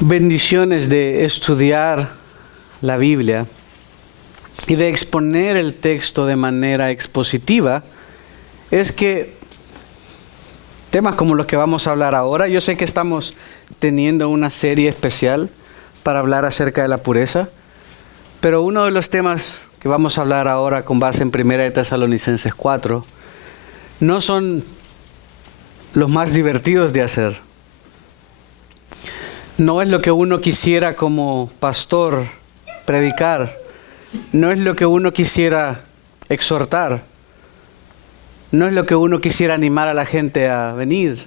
bendiciones de estudiar la Biblia y de exponer el texto de manera expositiva es que temas como los que vamos a hablar ahora, yo sé que estamos teniendo una serie especial para hablar acerca de la pureza, pero uno de los temas que vamos a hablar ahora con base en 1 de Tesalonicenses 4 no son los más divertidos de hacer. No es lo que uno quisiera como pastor predicar, no es lo que uno quisiera exhortar, no es lo que uno quisiera animar a la gente a venir.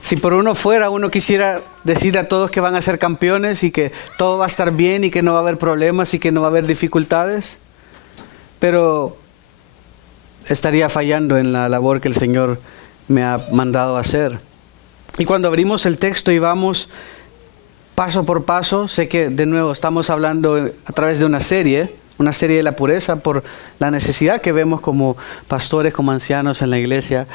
Si por uno fuera, uno quisiera decir a todos que van a ser campeones y que todo va a estar bien y que no va a haber problemas y que no va a haber dificultades, pero estaría fallando en la labor que el Señor me ha mandado a hacer. Y cuando abrimos el texto y vamos paso por paso, sé que de nuevo estamos hablando a través de una serie de la pureza por la necesidad que vemos como pastores, como ancianos en la iglesia.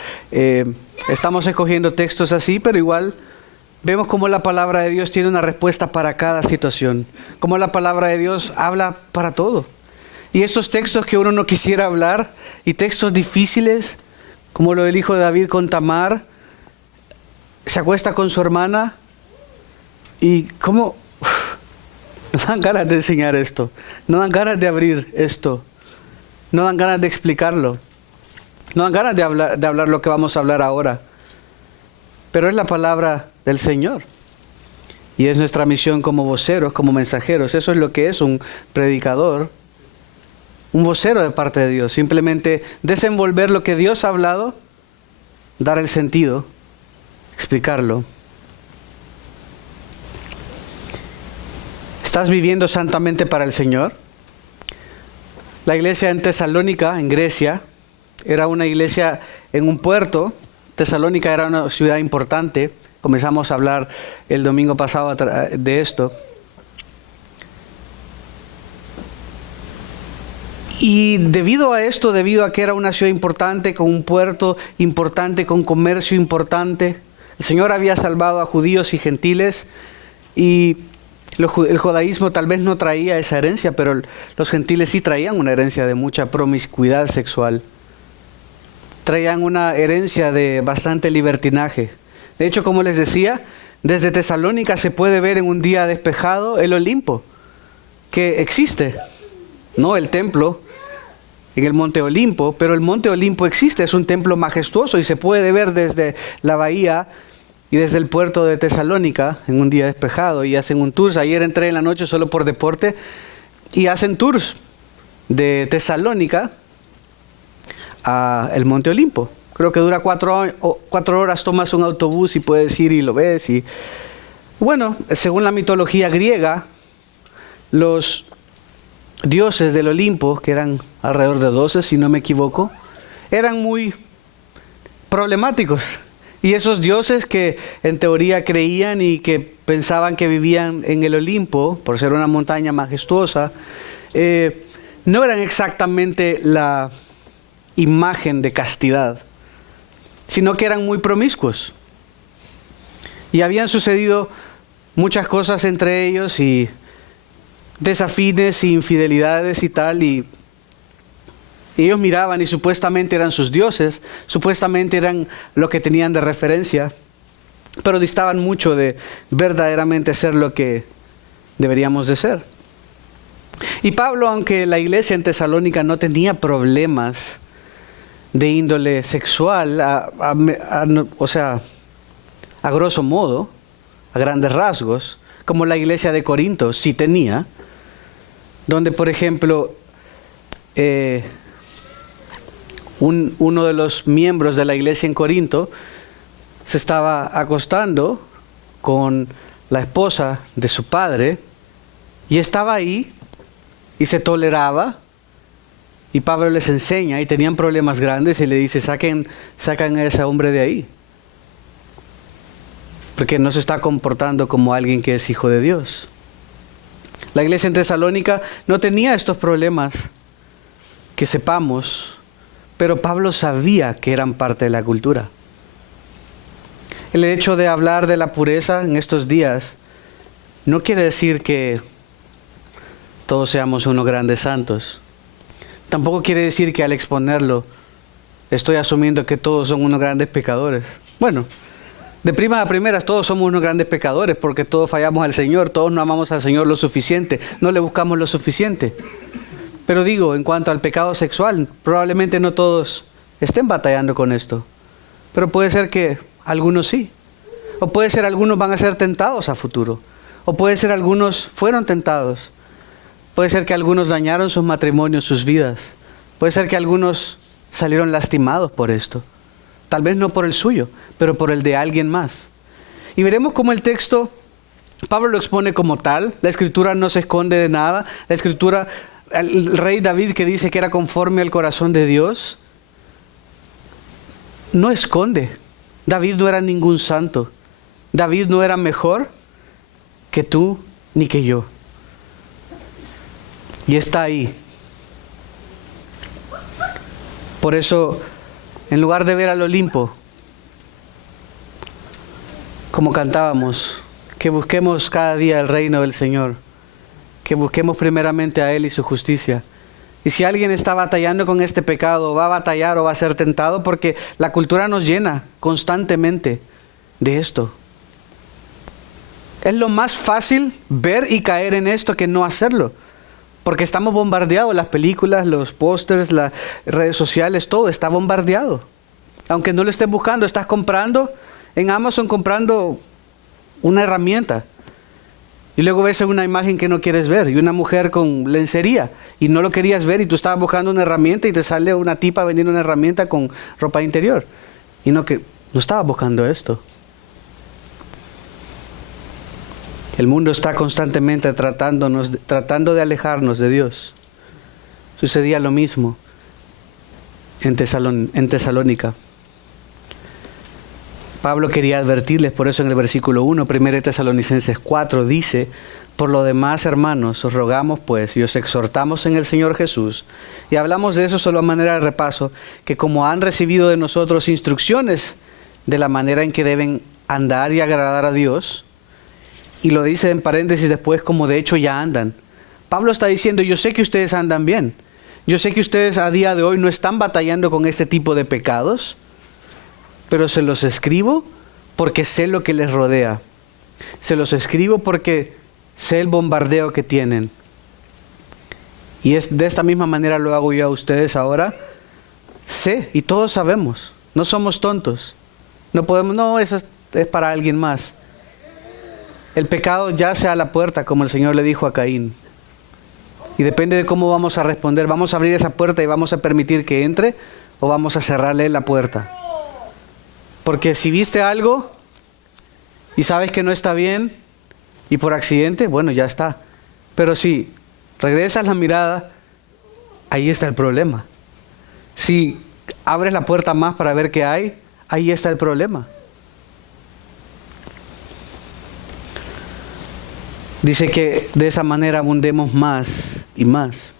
Estamos escogiendo textos así, pero igual vemos cómo la palabra de Dios tiene una respuesta para cada situación, cómo la palabra de Dios habla para todo. Y estos textos que uno no quisiera hablar, y textos difíciles, como lo del hijo de David con Tamar, se acuesta con su hermana y cómo no dan ganas de enseñar esto, no dan ganas de abrir esto, no dan ganas de explicarlo, no dan ganas de hablar lo que vamos a hablar ahora, pero es la palabra del Señor y es nuestra misión como voceros, como mensajeros. Eso es lo que es un predicador, un vocero de parte de Dios, simplemente desenvolver lo que Dios ha hablado, dar el sentido, explicarlo. ¿Estás viviendo santamente para el Señor? La iglesia en Tesalónica, en Grecia, era una iglesia en un puerto. Tesalónica era una ciudad importante. Comenzamos a hablar el domingo pasado de esto. Y debido a esto, debido a que era una ciudad importante, con un puerto importante, con comercio importante, el Señor había salvado a judíos y gentiles, y el judaísmo tal vez no traía esa herencia, pero los gentiles sí traían una herencia de mucha promiscuidad sexual. Traían una herencia de bastante libertinaje. De hecho, como les decía, desde Tesalónica se puede ver en un día despejado el Olimpo, que existe, no el templo en el Monte Olimpo, pero el Monte Olimpo existe, es un templo majestuoso y se puede ver desde la bahía y desde el puerto de Tesalónica en un día despejado, y hacen un tour. Ayer entré en la noche solo por deporte y hacen tours de Tesalónica a el Monte Olimpo. Creo que dura 4 horas, tomas un autobús y puedes ir y lo ves. Y bueno, según la mitología griega, los dioses del Olimpo, que eran alrededor de 12 si no me equivoco, eran muy problemáticos. Y esos dioses que en teoría creían y que pensaban que vivían en el Olimpo, por ser una montaña majestuosa, no eran exactamente la imagen de castidad, sino que eran muy promiscuos. Y habían sucedido muchas cosas entre ellos, y desafines y infidelidades y tal, y ellos miraban y supuestamente eran sus dioses, supuestamente eran lo que tenían de referencia, pero distaban mucho de verdaderamente ser lo que deberíamos de ser. Y Pablo, aunque la iglesia en Tesalónica no tenía problemas de índole sexual, o sea, a grosso modo, a grandes rasgos, como la iglesia de Corinto sí tenía, donde por ejemplo uno de los miembros de la iglesia en Corinto se estaba acostando con la esposa de su padre y estaba ahí y se toleraba, y Pablo les enseña, y tenían problemas grandes, y le dice: sacan a ese hombre de ahí, porque no se está comportando como alguien que es hijo de Dios. La iglesia en Tesalónica no tenía estos problemas que sepamos, pero Pablo sabía que eran parte de la cultura. El hecho de hablar de la pureza en estos días no quiere decir que todos seamos unos grandes santos. Tampoco quiere decir que al exponerlo estoy asumiendo que todos son unos grandes pecadores. Bueno, de primas a primeras todos somos unos grandes pecadores porque todos fallamos al Señor, todos no amamos al Señor lo suficiente, no le buscamos lo suficiente. Pero digo, en cuanto al pecado sexual, probablemente no todos estén batallando con esto. Pero puede ser que algunos sí. O puede ser algunos van a ser tentados a futuro. O puede ser algunos fueron tentados. Puede ser que algunos dañaron sus matrimonios, sus vidas. Puede ser que algunos salieron lastimados por esto. Tal vez no por el suyo, pero por el de alguien más. Y veremos cómo el texto, Pablo lo expone como tal. La Escritura no se esconde de nada. La Escritura, el rey David que dice que era conforme al corazón de Dios, no esconde. David no era ningún santo. David no era mejor que tú ni que yo. Y está ahí. Por eso, en lugar de ver al Olimpo, como cantábamos, que busquemos cada día el reino del Señor, que busquemos primeramente a Él y su justicia. Y si alguien está batallando con este pecado, va a batallar o va a ser tentado, porque la cultura nos llena constantemente de esto. Es lo más fácil ver y caer en esto que no hacerlo. Porque estamos bombardeados, las películas, los pósters, las redes sociales, todo está bombardeado. Aunque no lo estés buscando, estás comprando en Amazon, comprando una herramienta. Y luego ves una imagen que no quieres ver, y una mujer con lencería, y no lo querías ver, y tú estabas buscando una herramienta, y te sale una tipa vendiendo una herramienta con ropa interior. Y no estabas buscando esto. El mundo está constantemente tratando de alejarnos de Dios. Sucedía lo mismo en Tesalónica. Pablo quería advertirles, por eso en el versículo 1, 1 Tesalonicenses 4, dice: por lo demás, hermanos, os rogamos pues y os exhortamos en el Señor Jesús. Y hablamos de eso solo a manera de repaso, que como han recibido de nosotros instrucciones de la manera en que deben andar y agradar a Dios, y lo dice en paréntesis después, como de hecho ya andan. Pablo está diciendo, yo sé que ustedes andan bien. Yo sé que ustedes a día de hoy no están batallando con este tipo de pecados, pero se los escribo porque sé lo que les rodea. Se los escribo porque sé el bombardeo que tienen. Y es de esta misma manera lo hago yo a ustedes ahora. Sé, y todos sabemos, no somos tontos. No podemos, no, eso es para alguien más. El pecado yace a la puerta, como el Señor le dijo a Caín. Y depende de cómo vamos a responder. ¿Vamos a abrir esa puerta y vamos a permitir que entre? ¿O vamos a cerrarle la puerta? Porque si viste algo y sabes que no está bien y por accidente, bueno, ya está. Pero si regresas la mirada, ahí está el problema. Si abres la puerta más para ver qué hay, ahí está el problema. Dice que de esa manera abundemos más y más.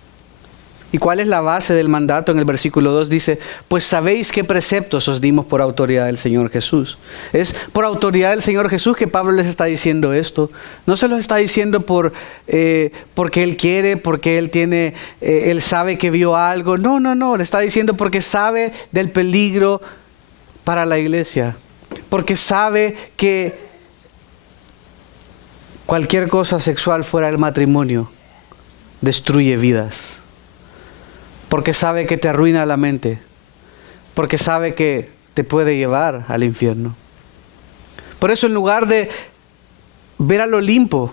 ¿Y cuál es la base del mandato? En el versículo 2 dice, pues sabéis qué preceptos os dimos por autoridad del Señor Jesús. Es por autoridad del Señor Jesús que Pablo les está diciendo esto. No se lo está diciendo porque Él quiere, porque Él sabe que vio algo. No, le está diciendo porque sabe del peligro para la iglesia. Porque sabe que cualquier cosa sexual fuera del matrimonio destruye vidas. Porque sabe que te arruina la mente. Porque sabe que te puede llevar al infierno. Por eso en lugar de ver al Olimpo,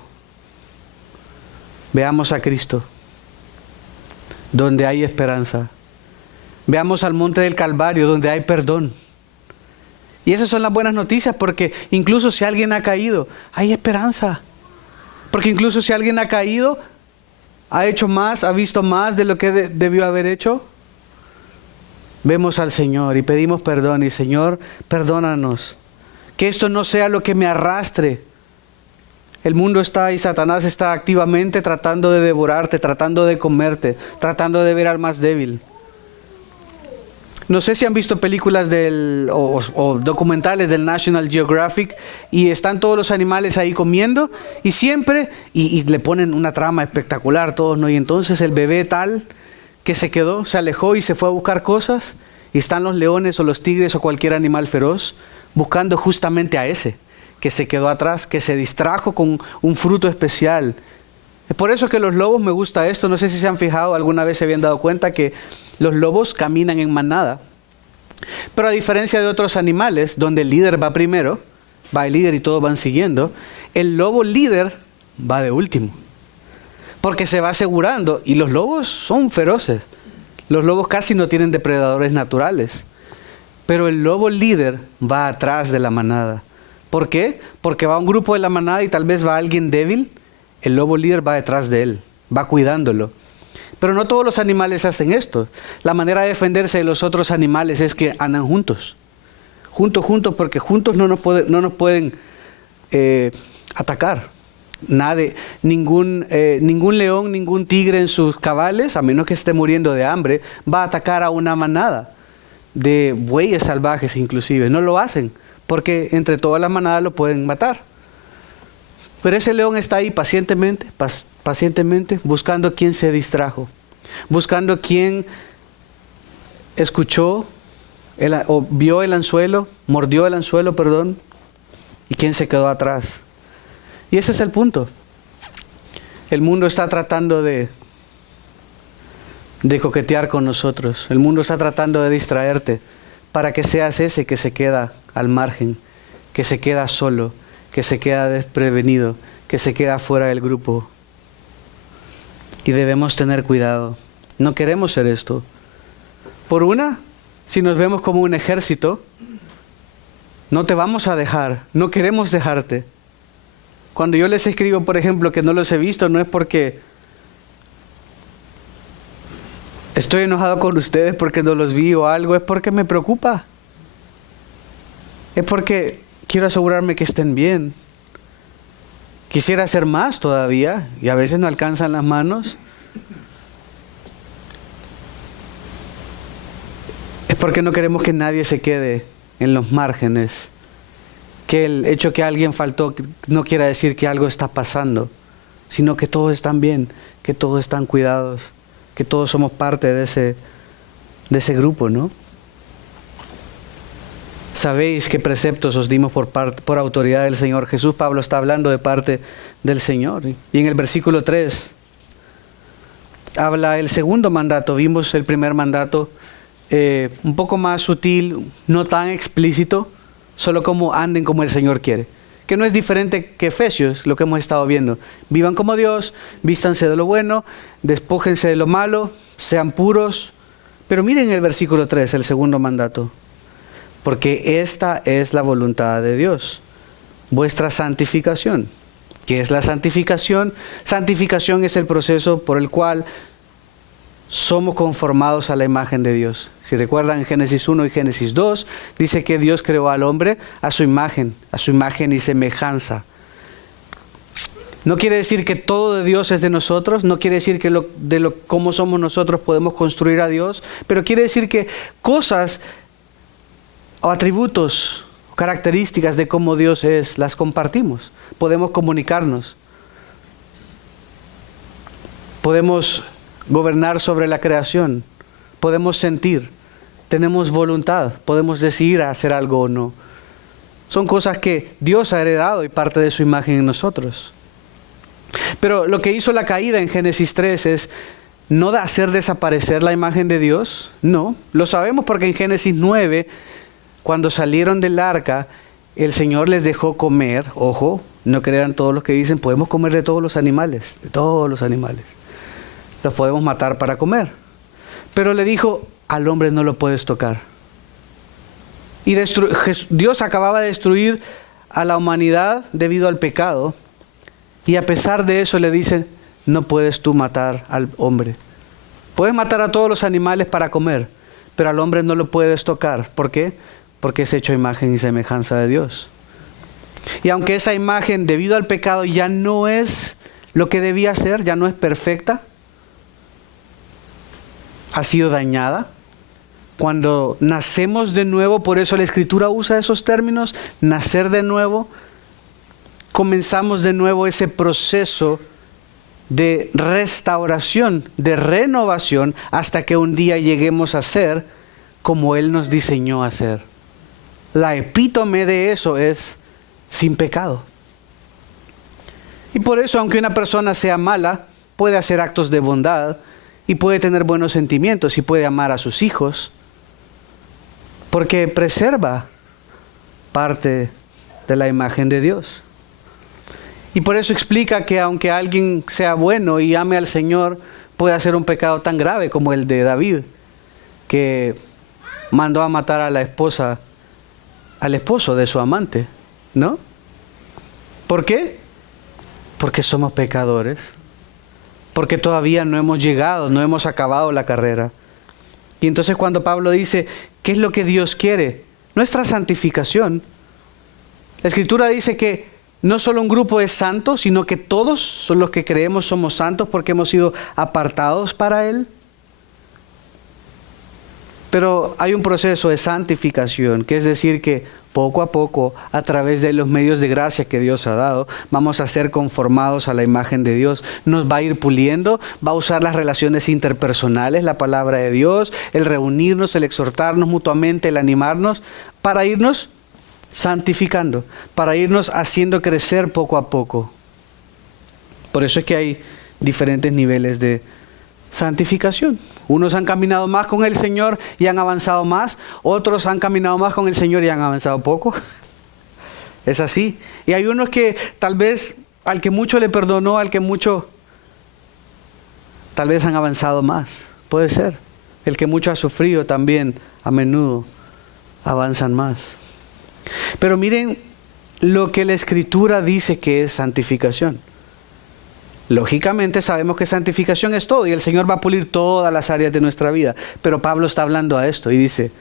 veamos a Cristo, donde hay esperanza. Veamos al monte del Calvario, donde hay perdón. Y esas son las buenas noticias, porque incluso si alguien ha caído, hay esperanza. Porque incluso si alguien ha caído, ha hecho más, ha visto más de lo que debió haber hecho, vemos al Señor y pedimos perdón. Y Señor, perdónanos. Que esto no sea lo que me arrastre. El mundo está y Satanás está activamente tratando de devorarte, tratando de comerte, tratando de ver al más débil. No sé si han visto películas o documentales del National Geographic y están todos los animales ahí comiendo y siempre, y le ponen una trama espectacular todos, ¿no? Y entonces el bebé tal que se quedó, se alejó y se fue a buscar cosas y están los leones o los tigres o cualquier animal feroz buscando justamente a ese que se quedó atrás, que se distrajo con un fruto especial. Es por eso que los lobos, me gusta esto, no sé si se han fijado, alguna vez se habían dado cuenta que los lobos caminan en manada. Pero a diferencia de otros animales, donde el líder va primero, va el líder y todos van siguiendo, el lobo líder va de último. Porque se va asegurando, y los lobos son feroces. Los lobos casi no tienen depredadores naturales. Pero el lobo líder va atrás de la manada. ¿Por qué? Porque va un grupo de la manada y tal vez va alguien débil. El lobo líder va detrás de él, va cuidándolo. Pero no todos los animales hacen esto. La manera de defenderse de los otros animales es que andan juntos. Juntos, porque juntos no nos pueden atacar. Ningún león, ningún tigre en sus cabales, a menos que esté muriendo de hambre, va a atacar a una manada de bueyes salvajes inclusive. No lo hacen, porque entre todas las manadas lo pueden matar. Pero ese león está ahí pacientemente, buscando quién se distrajo, buscando quién escuchó o vio el anzuelo, mordió el anzuelo, y quién se quedó atrás. Y ese es el punto. El mundo está tratando de coquetear con nosotros. El mundo está tratando de distraerte para que seas ese que se queda al margen, que se queda solo, que se queda desprevenido, que se queda fuera del grupo. Y debemos tener cuidado. No queremos ser esto. Por una, si nos vemos como un ejército, no te vamos a dejar, no queremos dejarte. Cuando yo les escribo, por ejemplo, que no los he visto, no es porque estoy enojado con ustedes porque no los vi o algo, es porque me preocupa. Es porque quiero asegurarme que estén bien. Quisiera hacer más todavía y a veces no alcanzan las manos. Es porque no queremos que nadie se quede en los márgenes. Que el hecho que alguien faltó no quiera decir que algo está pasando, sino que todos están bien, que todos están cuidados, que todos somos parte de ese grupo, ¿no? Sabéis qué preceptos os dimos por autoridad del Señor. Jesús, Pablo está hablando de parte del Señor. Y en el versículo 3 habla el segundo mandato. Vimos el primer mandato un poco más sutil, no tan explícito, solo como anden como el Señor quiere. Que no es diferente que Efesios, lo que hemos estado viendo. Vivan como Dios, vístanse de lo bueno, despójense de lo malo, sean puros. Pero miren el versículo 3, el segundo mandato. Porque esta es la voluntad de Dios, vuestra santificación. ¿Qué es la santificación? Santificación es el proceso por el cual somos conformados a la imagen de Dios. Si recuerdan, en Génesis 1 y Génesis 2, dice que Dios creó al hombre a su imagen y semejanza. No quiere decir que todo de Dios es de nosotros, no quiere decir que cómo somos nosotros podemos construir a Dios, pero quiere decir que cosas o atributos, características de cómo Dios es, las compartimos. Podemos comunicarnos. Podemos gobernar sobre la creación. Podemos sentir. Tenemos voluntad. Podemos decidir hacer algo o no. Son cosas que Dios ha heredado y parte de su imagen en nosotros. Pero lo que hizo la caída en Génesis 3 es no de hacer desaparecer la imagen de Dios. No, lo sabemos porque en Génesis 9, cuando salieron del arca, el Señor les dejó comer. Ojo, no crean todos los que dicen, podemos comer de todos los animales. De todos los animales. Los podemos matar para comer. Pero le dijo, al hombre no lo puedes tocar. Y Dios acababa de destruir a la humanidad debido al pecado. Y a pesar de eso le dicen, no puedes tú matar al hombre. Puedes matar a todos los animales para comer, pero al hombre no lo puedes tocar. ¿Por qué? Porque es hecho a imagen y semejanza de Dios. Y aunque esa imagen, debido al pecado, ya no es lo que debía ser, ya no es perfecta, ha sido dañada, Cuando nacemos de nuevo, por eso la Escritura usa esos términos, nacer de nuevo, comenzamos de nuevo ese proceso de restauración, de renovación, hasta que un día lleguemos a ser como Él nos diseñó a ser. La epítome de eso es sin pecado. Y por eso, aunque una persona sea mala, puede hacer actos de bondad y puede tener buenos sentimientos y puede amar a sus hijos, porque preserva parte de la imagen de Dios. Y por eso explica que aunque alguien sea bueno y ame al Señor, puede hacer un pecado tan grave como el de David, que mandó a matar a la esposa, al esposo de su amante, ¿no? ¿Por qué? Porque somos pecadores, porque todavía no hemos llegado, no hemos acabado la carrera. Y entonces cuando Pablo dice, ¿qué es lo que Dios quiere? Nuestra santificación. La Escritura dice que no solo un grupo es santo, sino que todos los que creemos somos santos porque hemos sido apartados para Él. Pero hay un proceso de santificación, que es decir que poco a poco, a través de los medios de gracia que Dios ha dado, vamos a ser conformados a la imagen de Dios. Nos va a ir puliendo, va a usar las relaciones interpersonales, la palabra de Dios, el reunirnos, el exhortarnos mutuamente, el animarnos, para irnos santificando, para irnos haciendo crecer poco a poco. Por eso es que hay diferentes niveles de santificación. Unos han caminado más con el Señor y han avanzado más, otros han caminado más con el Señor y han avanzado poco. Es así. Y hay unos que tal vez al que mucho le perdonó, al que mucho, tal vez han avanzado más. Puede ser. El que mucho ha sufrido también a menudo avanzan más. Pero miren lo que la Escritura dice que es santificación. Lógicamente sabemos que santificación es todo y el Señor va a pulir todas las áreas de nuestra vida. Pero Pablo está hablando a esto y dice,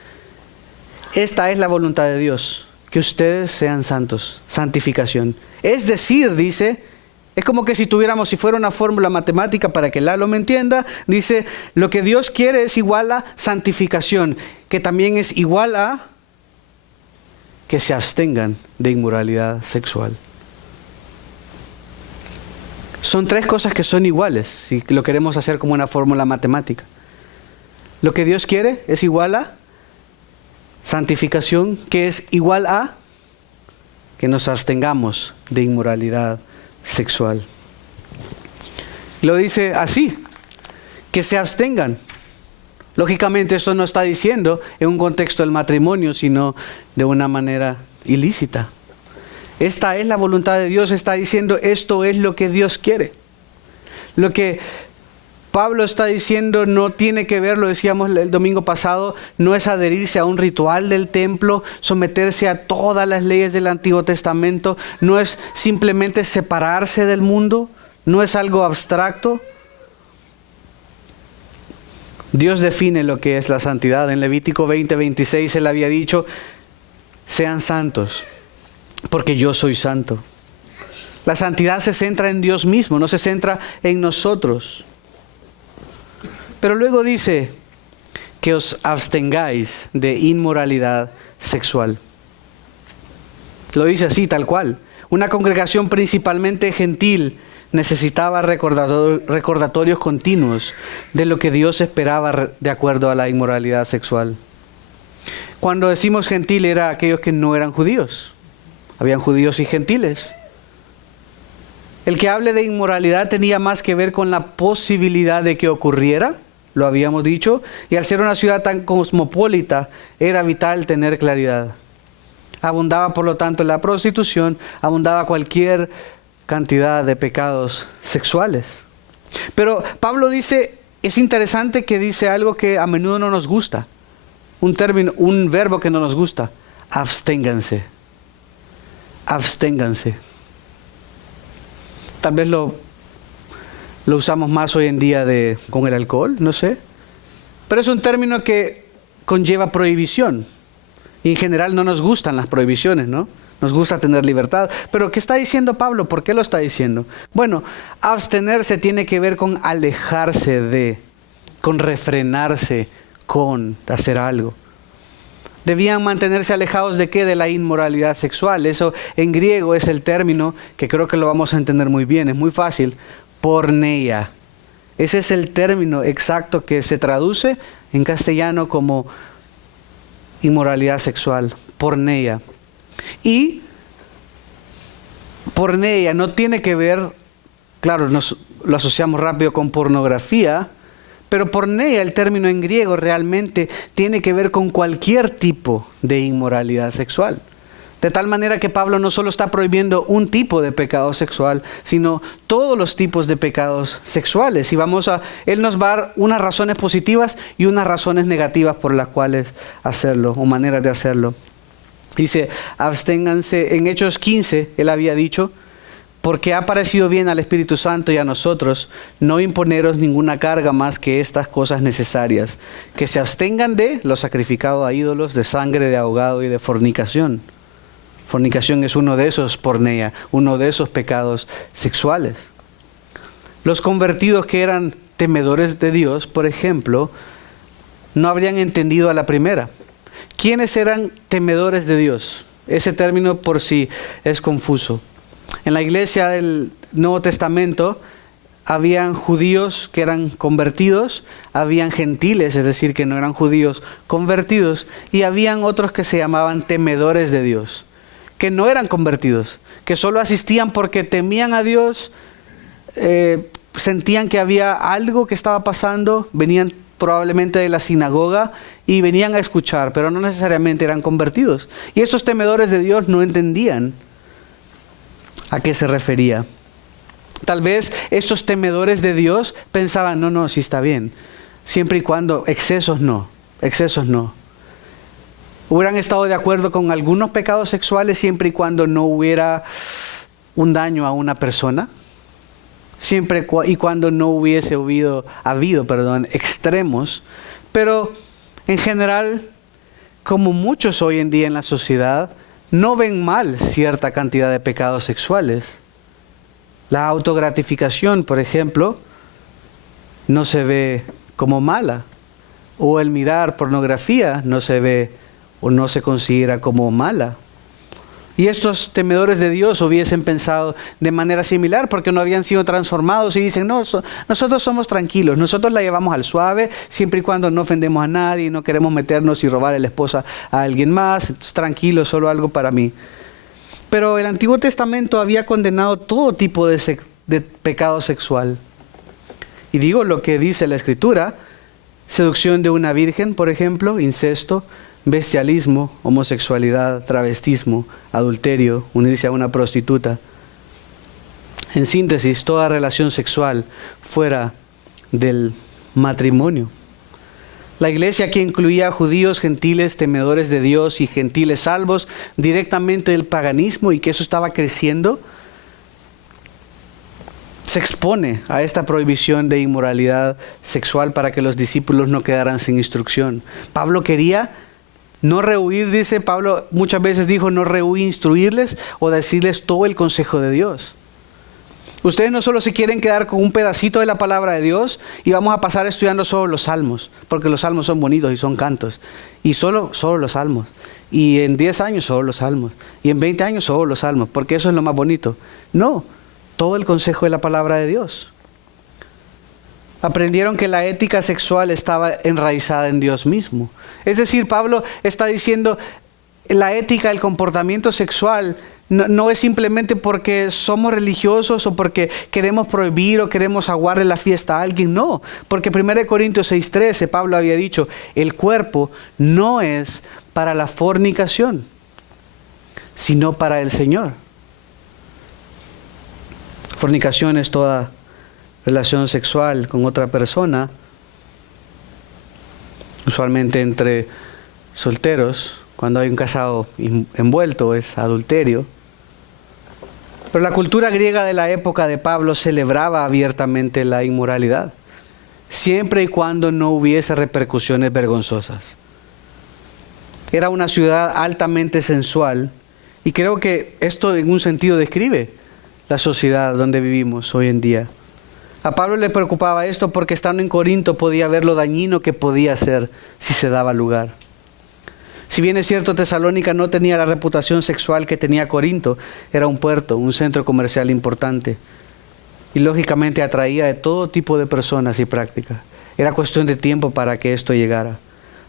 esta es la voluntad de Dios, que ustedes sean santos, santificación. Es decir, dice, es como que si fuera una fórmula matemática para que Lalo me entienda, dice, lo que Dios quiere es igual a santificación, que también es igual a que se abstengan de inmoralidad sexual. Son tres cosas que son iguales, si lo queremos hacer como una fórmula matemática. Lo que Dios quiere es igual a santificación, que es igual a que nos abstengamos de inmoralidad sexual. Lo dice así, que se abstengan. Lógicamente esto no está diciendo en un contexto del matrimonio, sino de una manera ilícita. Esta es la voluntad de Dios, está diciendo esto es lo que Dios quiere. Lo que Pablo está diciendo no tiene que ver, lo decíamos el domingo pasado, no es adherirse a un ritual del templo, someterse a todas las leyes del Antiguo Testamento, no es simplemente separarse del mundo, no es algo abstracto. Dios define lo que es la santidad. En Levítico 20:26 Él había dicho, sean santos, porque yo soy santo. La santidad se centra en Dios mismo, no se centra en nosotros. Pero luego dice que os abstengáis de inmoralidad sexual. Lo dice así, tal cual. Una congregación principalmente gentil necesitaba recordatorios continuos de lo que Dios esperaba de acuerdo a la inmoralidad sexual. Cuando decimos gentil era aquellos que no eran judíos. Habían judíos y gentiles. El que hable de inmoralidad tenía más que ver con la posibilidad de que ocurriera, lo habíamos dicho, y al ser una ciudad tan cosmopolita, era vital tener claridad. Abundaba, por lo tanto, la prostitución, abundaba cualquier cantidad de pecados sexuales. Pero Pablo dice, es interesante que dice algo que a menudo no nos gusta, un verbo que no nos gusta, absténganse. Absténganse. Tal vez lo usamos más hoy en día con el alcohol, no sé. Pero es un término que conlleva prohibición. Y en general no nos gustan las prohibiciones, ¿no? Nos gusta tener libertad. Pero ¿qué está diciendo Pablo? ¿Por qué lo está diciendo? Bueno, abstenerse tiene que ver con alejarse de, con refrenarse, con hacer algo. Debían mantenerse alejados ¿de qué? De la inmoralidad sexual. Eso en griego es el término que creo que lo vamos a entender muy bien. Es muy fácil. Porneia. Ese es el término exacto que se traduce en castellano como inmoralidad sexual. Porneia. Y porneia no tiene que ver, claro, lo asociamos rápido con pornografía, pero porneia, el término en griego, realmente tiene que ver con cualquier tipo de inmoralidad sexual. De tal manera que Pablo no solo está prohibiendo un tipo de pecado sexual, sino todos los tipos de pecados sexuales. Y él nos va a dar unas razones positivas y unas razones negativas por las cuales hacerlo, o maneras de hacerlo. Dice, absténganse, en Hechos 15, él había dicho, porque ha parecido bien al Espíritu Santo y a nosotros no imponeros ninguna carga más que estas cosas necesarias, que se abstengan de lo sacrificado a ídolos, de sangre, de ahogado y de fornicación. Fornicación es uno de esos porneia, uno de esos pecados sexuales. Los convertidos que eran temedores de Dios, por ejemplo, no habrían entendido a la primera. ¿Quiénes eran temedores de Dios? Ese término por sí es confuso. En la iglesia del Nuevo Testamento habían judíos que eran convertidos, habían gentiles, es decir, que no eran judíos convertidos, y habían otros que se llamaban temedores de Dios, que no eran convertidos, que solo asistían porque temían a Dios, sentían que había algo que estaba pasando, venían probablemente de la sinagoga y venían a escuchar, pero no necesariamente eran convertidos. Y estos temedores de Dios no entendían a qué se refería. Tal vez estos temedores de Dios pensaban, no, sí está bien, siempre y cuando excesos no. Hubieran estado de acuerdo con algunos pecados sexuales siempre y cuando no hubiera un daño a una persona, siempre y cuando no hubiese habido extremos, pero en general, como muchos hoy en día en la sociedad, no ven mal cierta cantidad de pecados sexuales. La autogratificación, por ejemplo, no se ve como mala, o el mirar pornografía no se ve o no se considera como mala. Y estos temedores de Dios hubiesen pensado de manera similar porque no habían sido transformados y dicen, no, nosotros somos tranquilos, nosotros la llevamos al suave siempre y cuando no ofendemos a nadie, no queremos meternos y robarle la esposa a alguien más, entonces tranquilo, solo algo para mí. Pero el Antiguo Testamento había condenado todo tipo de pecado sexual. Y digo lo que dice la Escritura, seducción de una virgen, por ejemplo, incesto, bestialismo, homosexualidad, travestismo, adulterio, unirse a una prostituta. En síntesis, toda relación sexual fuera del matrimonio. La iglesia, que incluía judíos, gentiles, temedores de Dios y gentiles salvos directamente del paganismo y que eso estaba creciendo, se expone a esta prohibición de inmoralidad sexual para que los discípulos no quedaran sin instrucción. Pablo quería no rehuir, dice Pablo, muchas veces dijo no rehuir instruirles o decirles todo el consejo de Dios. Ustedes no solo se quieren quedar con un pedacito de la palabra de Dios y vamos a pasar estudiando solo los salmos, porque los salmos son bonitos y son cantos, y solo los salmos, y en 10 años solo los salmos, y en 20 años solo los salmos, porque eso es lo más bonito. No, todo el consejo de la palabra de Dios. Aprendieron que la ética sexual estaba enraizada en Dios mismo. Es decir, Pablo está diciendo, la ética, el comportamiento sexual no es simplemente porque somos religiosos o porque queremos prohibir o queremos aguarle la fiesta a alguien, no. Porque 1 Corintios 6:13, Pablo había dicho, el cuerpo no es para la fornicación, sino para el Señor. Fornicación es toda relación sexual con otra persona, usualmente entre solteros. Cuando hay un casado envuelto es adulterio. Pero la cultura griega de la época de Pablo celebraba abiertamente la inmoralidad, siempre y cuando no hubiese repercusiones vergonzosas. Era una ciudad altamente sensual y creo que esto en un sentido describe la sociedad donde vivimos hoy en día. A Pablo le preocupaba esto porque estando en Corinto podía ver lo dañino que podía ser si se daba lugar. Si bien es cierto, Tesalónica no tenía la reputación sexual que tenía Corinto, era un puerto, un centro comercial importante. Y lógicamente atraía de todo tipo de personas y prácticas. Era cuestión de tiempo para que esto llegara.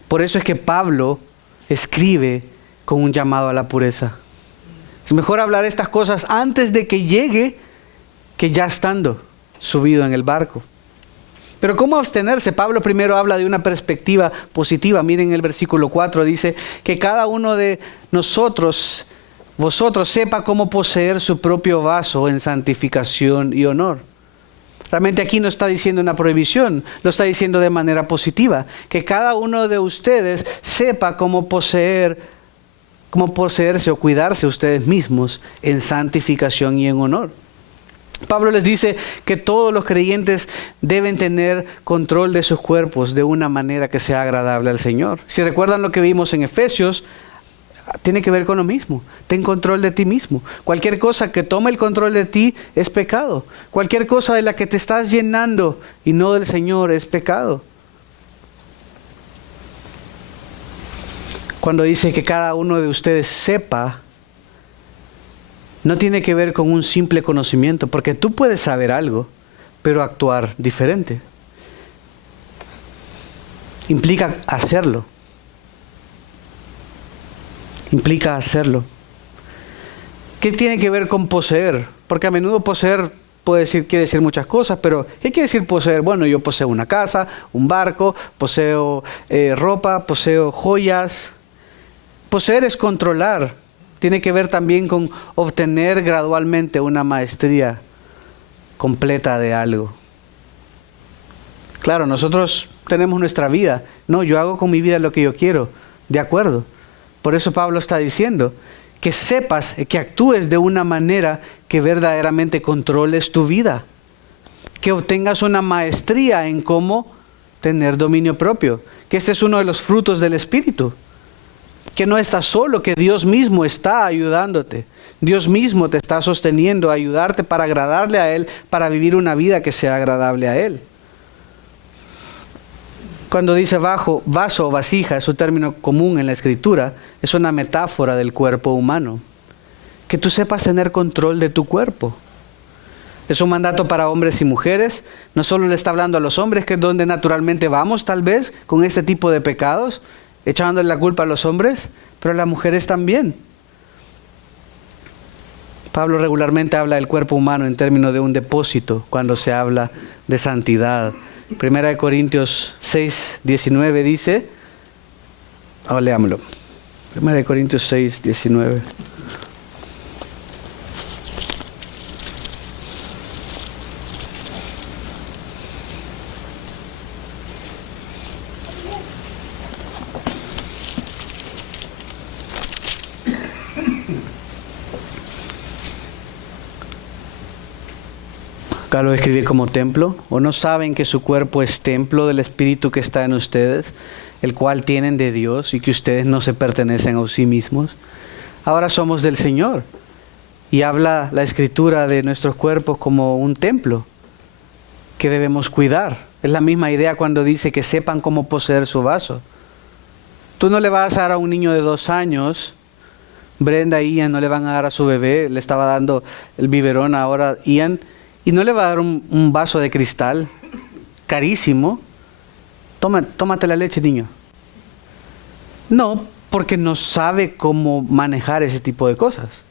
Por eso es que Pablo escribe con un llamado a la pureza. Es mejor hablar estas cosas antes de que llegue que ya estando subido en el barco. Pero ¿cómo abstenerse? Pablo primero habla de una perspectiva positiva. Miren el versículo 4, dice que cada uno de nosotros, vosotros, sepa cómo poseer su propio vaso en santificación y honor. Realmente aquí no está diciendo una prohibición, lo está diciendo de manera positiva. Que cada uno de ustedes sepa cómo poseerse o cuidarse ustedes mismos en santificación y en honor. Pablo les dice que todos los creyentes deben tener control de sus cuerpos de una manera que sea agradable al Señor. Si recuerdan lo que vimos en Efesios, tiene que ver con lo mismo. Ten control de ti mismo. Cualquier cosa que tome el control de ti es pecado. Cualquier cosa de la que te estás llenando y no del Señor es pecado. Cuando dice que cada uno de ustedes sepa, no tiene que ver con un simple conocimiento, porque tú puedes saber algo, pero actuar diferente. Implica hacerlo. Implica hacerlo. ¿Qué tiene que ver con poseer? Porque a menudo poseer quiere decir muchas cosas, pero ¿qué quiere decir poseer? Bueno, yo poseo una casa, un barco, poseo ropa, poseo joyas. Poseer es controlar. Tiene que ver también con obtener gradualmente una maestría completa de algo. Claro, nosotros tenemos nuestra vida. No, yo hago con mi vida lo que yo quiero. De acuerdo. Por eso Pablo está diciendo que sepas, que actúes de una manera que verdaderamente controles tu vida. Que obtengas una maestría en cómo tener dominio propio. Que este es uno de los frutos del Espíritu. Que no estás solo, que Dios mismo está ayudándote. Dios mismo te está sosteniendo, a ayudarte para agradarle a Él, para vivir una vida que sea agradable a Él. Cuando dice vaso o vasija, es un término común en la Escritura, es una metáfora del cuerpo humano. Que tú sepas tener control de tu cuerpo. Es un mandato para hombres y mujeres. No solo le está hablando a los hombres, que es donde naturalmente vamos tal vez con este tipo de pecados, echándole la culpa a los hombres, pero a las mujeres también. Pablo regularmente habla del cuerpo humano en términos de un depósito cuando se habla de santidad. 1 Corintios 6, 19 dice, leámoslo. 1 Corintios 6, 19. Acá lo escribí como templo. ¿O no saben que su cuerpo es templo del Espíritu que está en ustedes, el cual tienen de Dios, y que ustedes no se pertenecen a sí mismos? Ahora somos del Señor. Y habla la Escritura de nuestros cuerpos como un templo que debemos cuidar. Es la misma idea cuando dice que sepan cómo poseer su vaso. Tú no le vas a dar a un niño de 2 años, Brenda y Ian no le van a dar a su bebé, le estaba dando el biberón ahora Ian, y no le va a dar un vaso de cristal carísimo. Tómate la leche, niño. No, porque no sabe cómo manejar ese tipo de cosas.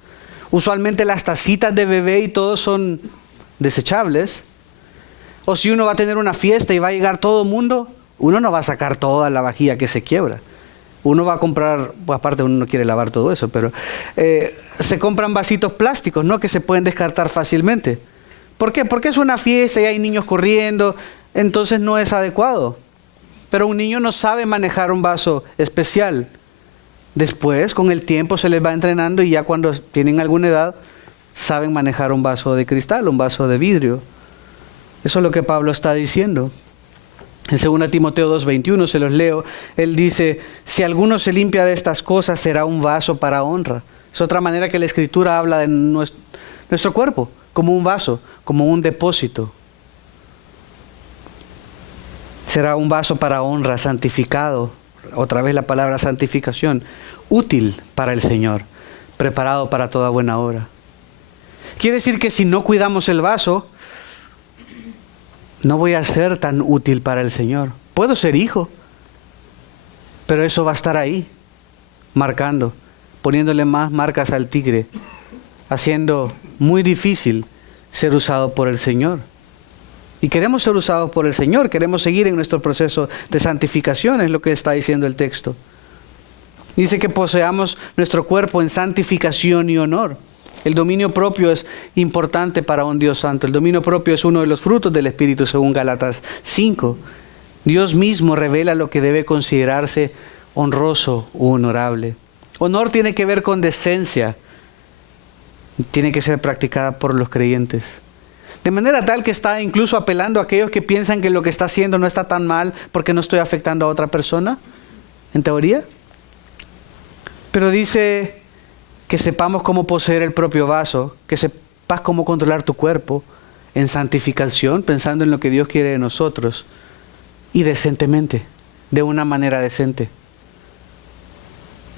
Usualmente las tacitas de bebé y todo son desechables. O si uno va a tener una fiesta y va a llegar todo el mundo, uno no va a sacar toda la vajilla que se quiebra. Uno va a comprar, pues aparte uno no quiere lavar todo eso, pero se compran vasitos plásticos, ¿no? Que se pueden descartar fácilmente. ¿Por qué? Porque es una fiesta y hay niños corriendo, entonces no es adecuado. Pero un niño no sabe manejar un vaso especial. Después, con el tiempo, se les va entrenando y ya cuando tienen alguna edad, saben manejar un vaso de cristal, un vaso de vidrio. Eso es lo que Pablo está diciendo. En 2 Timoteo 2:21 se los leo. Él dice, si alguno se limpia de estas cosas, será un vaso para honra. Es otra manera que la Escritura habla de nuestro cuerpo, como un vaso, como un depósito. será un vaso para honra, santificado, otra vez la palabra santificación, útil para el Señor, preparado para toda buena obra. Quiere decir que si no cuidamos el vaso, no voy a ser tan útil para el Señor. Puedo ser hijo, pero eso va a estar ahí, marcando, poniéndole más marcas al tigre, haciendo muy difícil ser usado por el Señor. Y queremos ser usados por el Señor, queremos seguir en nuestro proceso de santificación, es lo que está diciendo el texto. Dice que poseamos nuestro cuerpo en santificación y honor. El dominio propio es importante para un Dios santo. El dominio propio es uno de los frutos del Espíritu según Gálatas 5. Dios mismo revela lo que debe considerarse honroso u honorable. Honor tiene que ver con decencia. Tiene que ser practicada por los creyentes. De manera tal que está incluso apelando a aquellos que piensan que lo que está haciendo no está tan mal porque no estoy afectando a otra persona, en teoría. Pero dice que sepamos cómo poseer el propio vaso, que sepas cómo controlar tu cuerpo en santificación, pensando en lo que Dios quiere de nosotros, y decentemente, de una manera decente.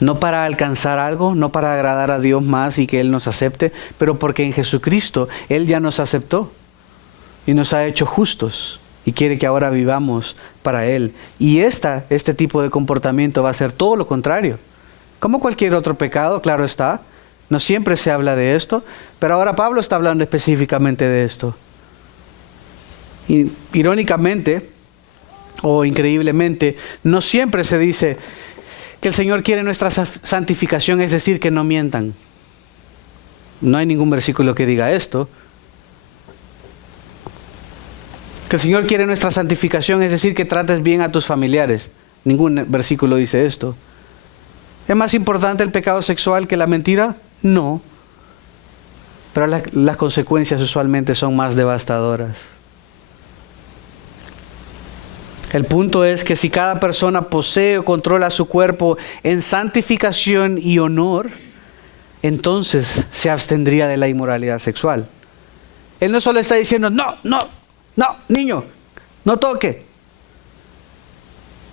No para alcanzar algo, no para agradar a Dios más y que Él nos acepte, pero porque en Jesucristo Él ya nos aceptó y nos ha hecho justos y quiere que ahora vivamos para Él. Y este tipo de comportamiento va a ser todo lo contrario. Como cualquier otro pecado, claro está, no siempre se habla de esto, pero ahora Pablo está hablando específicamente de esto. Y, irónicamente, o increíblemente, no siempre se dice que el Señor quiere nuestra santificación, es decir, que no mientan. No hay ningún versículo que diga esto. Que el Señor quiere nuestra santificación, es decir, que trates bien a tus familiares. Ningún versículo dice esto. ¿Es más importante el pecado sexual que la mentira? No. Pero las consecuencias usualmente son más devastadoras. El punto es que si cada persona posee o controla su cuerpo en santificación y honor, entonces se abstendría de la inmoralidad sexual. Él no solo está diciendo, no, niño, no toque.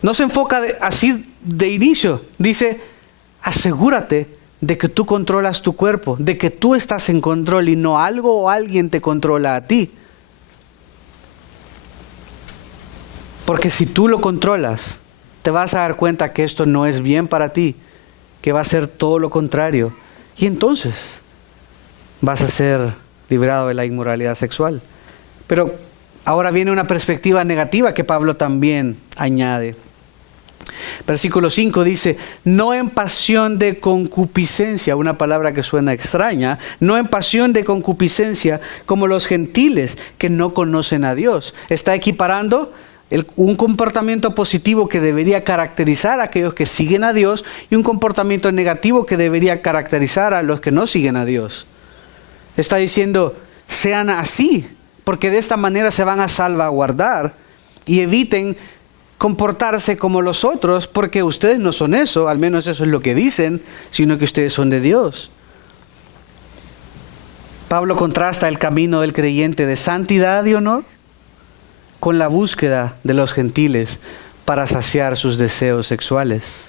No se enfoca así de inicio. Dice, asegúrate de que tú controlas tu cuerpo, de que tú estás en control y no algo o alguien te controla a ti. Porque si tú lo controlas, te vas a dar cuenta que esto no es bien para ti, que va a ser todo lo contrario. Y entonces vas a ser librado de la inmoralidad sexual. Pero ahora viene una perspectiva negativa que Pablo también añade. Versículo 5 dice, no en pasión de concupiscencia, una palabra que suena extraña, no en pasión de concupiscencia como los gentiles que no conocen a Dios. Está equiparando un comportamiento positivo que debería caracterizar a aquellos que siguen a Dios y un comportamiento negativo que debería caracterizar a los que no siguen a Dios. Está diciendo, sean así, porque de esta manera se van a salvaguardar y eviten comportarse como los otros, porque ustedes no son eso, al menos eso es lo que dicen, sino que ustedes son de Dios. Pablo contrasta el camino del creyente de santidad y honor con la búsqueda de los gentiles para saciar sus deseos sexuales.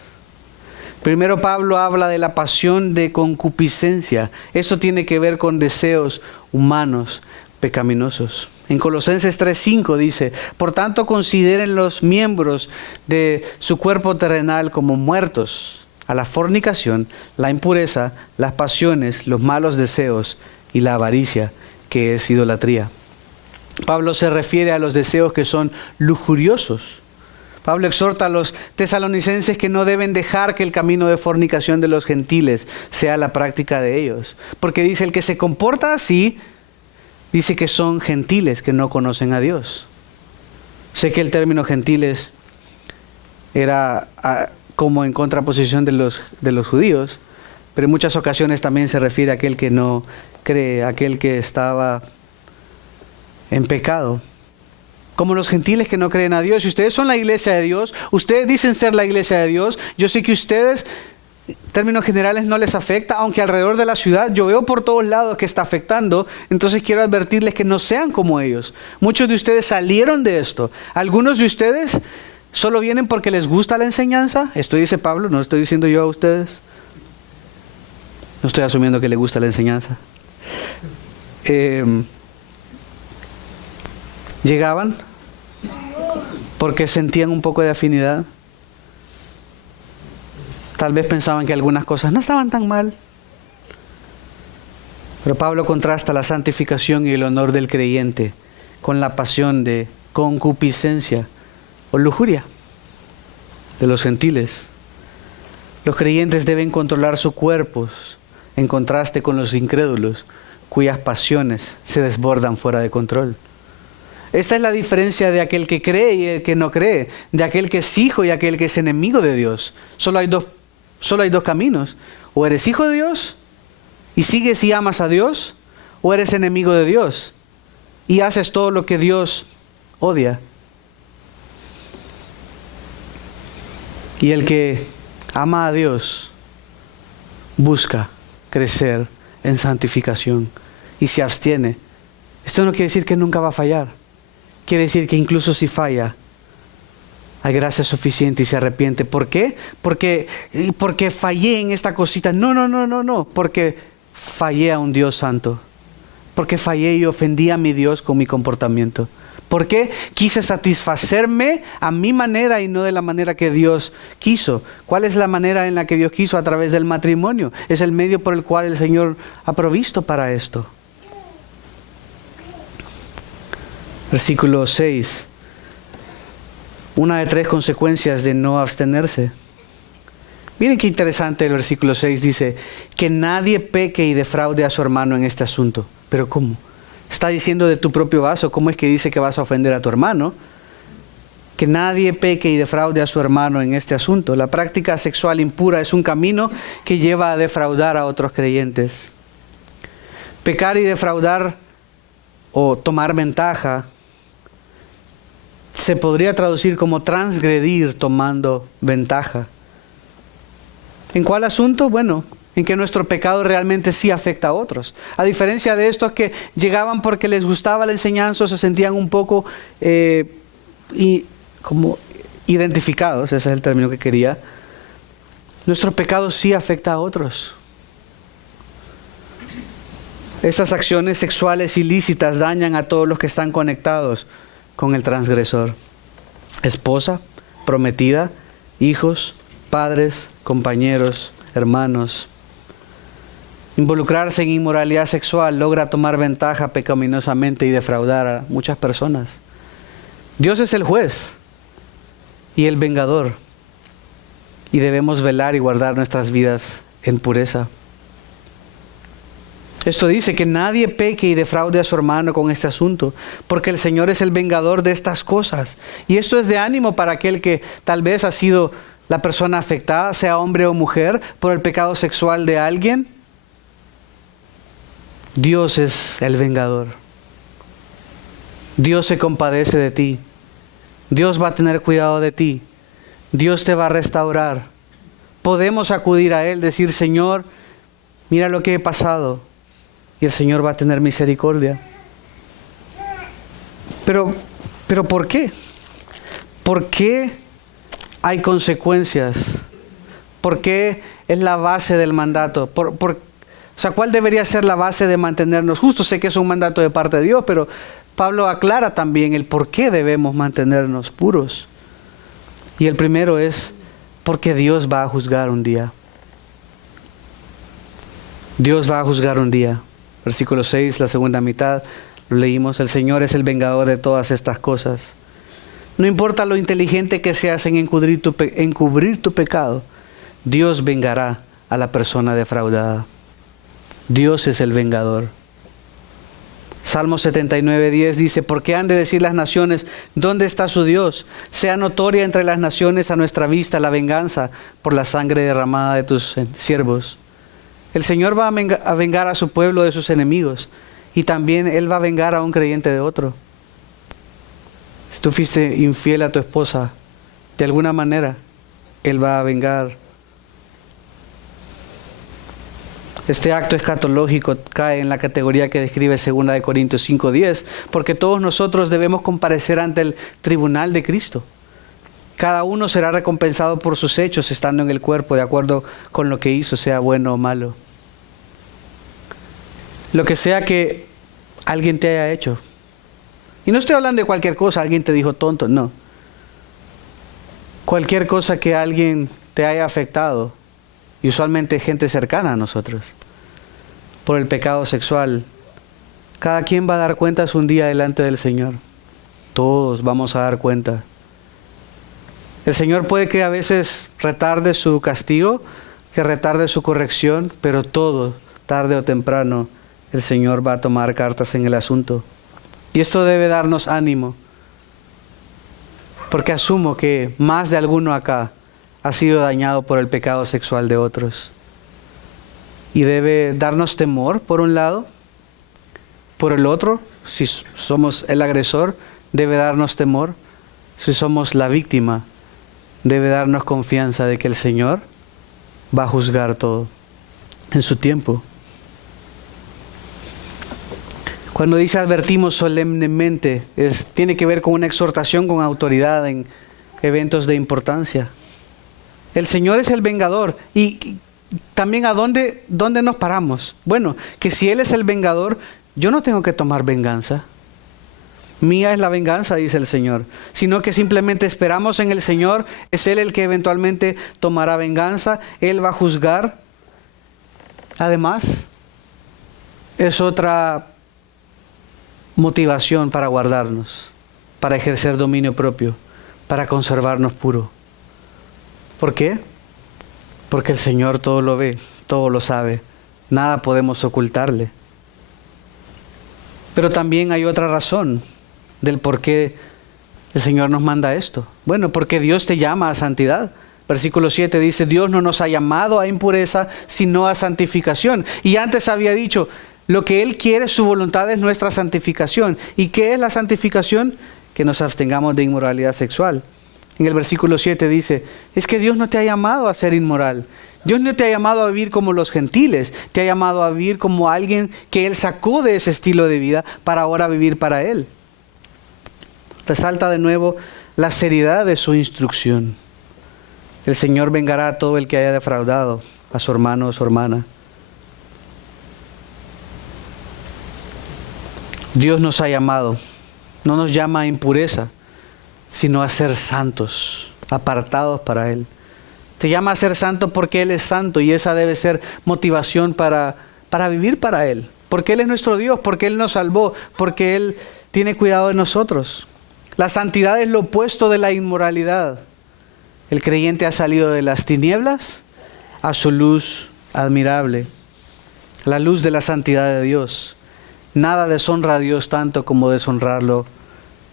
Primero Pablo habla de la pasión de concupiscencia. Eso tiene que ver con deseos humanos pecaminosos. En Colosenses 3:5 dice, por tanto consideren los miembros de su cuerpo terrenal como muertos a la fornicación, la impureza, las pasiones, los malos deseos y la avaricia, que es idolatría. Pablo se refiere a los deseos que son lujuriosos. Pablo exhorta a los tesalonicenses que no deben dejar que el camino de fornicación de los gentiles sea la práctica de ellos. Porque dice, el que se comporta así, dice que son gentiles que no conocen a Dios. Sé que el término gentiles era como en contraposición de los judíos, pero en muchas ocasiones también se refiere a aquel que no cree, aquel que estaba en pecado. Como los gentiles que no creen a Dios. Si ustedes son la iglesia de Dios, ustedes dicen ser la iglesia de Dios, yo sé que ustedes términos generales no les afecta, aunque alrededor de la ciudad yo veo por todos lados que está afectando. Entonces quiero advertirles que no sean como ellos. Muchos de ustedes salieron de esto. Algunos de ustedes solo vienen porque les gusta la enseñanza. Esto dice Pablo, no estoy diciendo yo a ustedes. No estoy asumiendo que les gusta la enseñanza. Llegaban porque sentían un poco de afinidad. Tal vez pensaban que algunas cosas no estaban tan mal. Pero Pablo contrasta la santificación y el honor del creyente con la pasión de concupiscencia o lujuria de los gentiles. Los creyentes deben controlar sus cuerpos en contraste con los incrédulos, cuyas pasiones se desbordan fuera de control. Esta es la diferencia de aquel que cree y el que no cree, de aquel que es hijo y aquel que es enemigo de Dios. Solo hay dos caminos. O eres hijo de Dios y sigues y amas a Dios, o eres enemigo de Dios y haces todo lo que Dios odia. Y el que ama a Dios busca crecer en santificación y se abstiene. Esto no quiere decir que nunca va a fallar. Quiere decir que incluso si falla, hay gracia suficiente y se arrepiente. ¿Por qué? Porque fallé en esta cosita. No. Porque fallé a un Dios santo. Porque fallé y ofendí a mi Dios con mi comportamiento. ¿Por qué? Quise satisfacerme a mi manera y no de la manera que Dios quiso. ¿Cuál es la manera en la que Dios quiso? A través del matrimonio. Es el medio por el cual el Señor ha provisto para esto. Versículo 6. Una de 3 consecuencias de no abstenerse. Miren qué interesante el versículo 6 dice, que nadie peque y defraude a su hermano en este asunto. ¿Pero cómo? Está diciendo de tu propio vaso. ¿Cómo es que dice que vas a ofender a tu hermano? Que nadie peque y defraude a su hermano en este asunto. La práctica sexual impura es un camino que lleva a defraudar a otros creyentes. Pecar y defraudar o tomar ventaja se podría traducir como transgredir tomando ventaja. ¿En cuál asunto? Bueno, en que nuestro pecado realmente sí afecta a otros. A diferencia de estos que llegaban porque les gustaba la enseñanza o se sentían un poco como identificados, ese es el término que quería. Nuestro pecado sí afecta a otros. Estas acciones sexuales ilícitas dañan a todos los que están conectados con el transgresor. Esposa, prometida, hijos, padres, compañeros, hermanos. Involucrarse en inmoralidad sexual logra tomar ventaja pecaminosamente y defraudar a muchas personas. Dios es el juez y el vengador, y debemos velar y guardar nuestras vidas en pureza. Esto dice que nadie peque y defraude a su hermano con este asunto, porque el Señor es el vengador de estas cosas. Y esto es de ánimo para aquel que tal vez ha sido la persona afectada, sea hombre o mujer, por el pecado sexual de alguien. Dios es el vengador. Dios se compadece de ti. Dios va a tener cuidado de ti. Dios te va a restaurar. Podemos acudir a Él, decir, Señor, mira lo que he pasado. Y el Señor va a tener misericordia. Pero ¿por qué? ¿Por qué hay consecuencias? ¿Por qué es la base del mandato? O sea, ¿cuál debería ser la base de mantenernos justos? Sé que es un mandato de parte de Dios, pero Pablo aclara también el por qué debemos mantenernos puros. Y el primero es porque Dios va a juzgar un día. Dios va a juzgar un día. Versículo 6, la segunda mitad, lo leímos. El Señor es el vengador de todas estas cosas. No importa lo inteligente que seas en encubrir tu pecado, Dios vengará a la persona defraudada. Dios es el vengador. Salmo 79:10 dice, ¿por qué han de decir las naciones, ¿dónde está su Dios? Sea notoria entre las naciones a nuestra vista la venganza por la sangre derramada de tus siervos. El Señor va a vengar a su pueblo de sus enemigos, y también Él va a vengar a un creyente de otro. Si tú fuiste infiel a tu esposa, de alguna manera, Él va a vengar Este acto escatológico cae en la categoría que describe 2 Corintios 5:10, porque todos nosotros debemos comparecer ante el tribunal de Cristo. Cada uno será recompensado por sus hechos estando en el cuerpo, de acuerdo con lo que hizo, sea bueno o malo. Lo que sea que alguien te haya hecho. Y no estoy hablando de cualquier cosa, alguien te dijo tonto, no. Cualquier cosa que alguien te haya afectado, y usualmente gente cercana a nosotros, por el pecado sexual. Cada quien va a dar cuentas un día delante del Señor. Todos vamos a dar cuenta. El Señor puede que a veces retarde su castigo, que retarde su corrección, pero todo, tarde o temprano, el Señor va a tomar cartas en el asunto. Y esto debe darnos ánimo, porque asumo que más de alguno acá ha sido dañado por el pecado sexual de otros. Y debe darnos temor, por un lado. Por el otro, si somos el agresor, debe darnos temor. Si somos la víctima, debe darnos confianza de que el Señor va a juzgar todo en su tiempo. Cuando dice advertimos solemnemente, tiene que ver con una exhortación con autoridad en eventos de importancia. El Señor es el vengador. Y también ¿a dónde nos paramos? Bueno, que si Él es el vengador, yo no tengo que tomar venganza. Mía es la venganza, dice el Señor. Sino que simplemente esperamos en el Señor. Es Él el que eventualmente tomará venganza. Él va a juzgar. Además, es otra motivación para guardarnos, para ejercer dominio propio, para conservarnos puros. ¿Por qué? Porque el Señor todo lo ve, todo lo sabe. Nada podemos ocultarle. Pero también hay otra razón del por qué el Señor nos manda esto. Bueno, porque Dios te llama a santidad. Versículo 7 dice, Dios no nos ha llamado a impureza, sino a santificación. Y antes había dicho, lo que Él quiere, su voluntad es nuestra santificación. ¿Y qué es la santificación? Que nos abstengamos de inmoralidad sexual. En el versículo 7 dice, es que Dios no te ha llamado a ser inmoral. Dios no te ha llamado a vivir como los gentiles. Te ha llamado a vivir como alguien que Él sacó de ese estilo de vida para ahora vivir para Él. Resalta de nuevo la seriedad de su instrucción. El Señor vengará a todo el que haya defraudado a su hermano o su hermana. Dios nos ha llamado. No nos llama a impureza, sino a ser santos, apartados para Él. Te llama a ser santo porque Él es santo y esa debe ser motivación para vivir para Él. Porque Él es nuestro Dios, porque Él nos salvó, porque Él tiene cuidado de nosotros. La santidad es lo opuesto de la inmoralidad. El creyente ha salido de las tinieblas a su luz admirable, la luz de la santidad de Dios. Nada deshonra a Dios tanto como deshonrarlo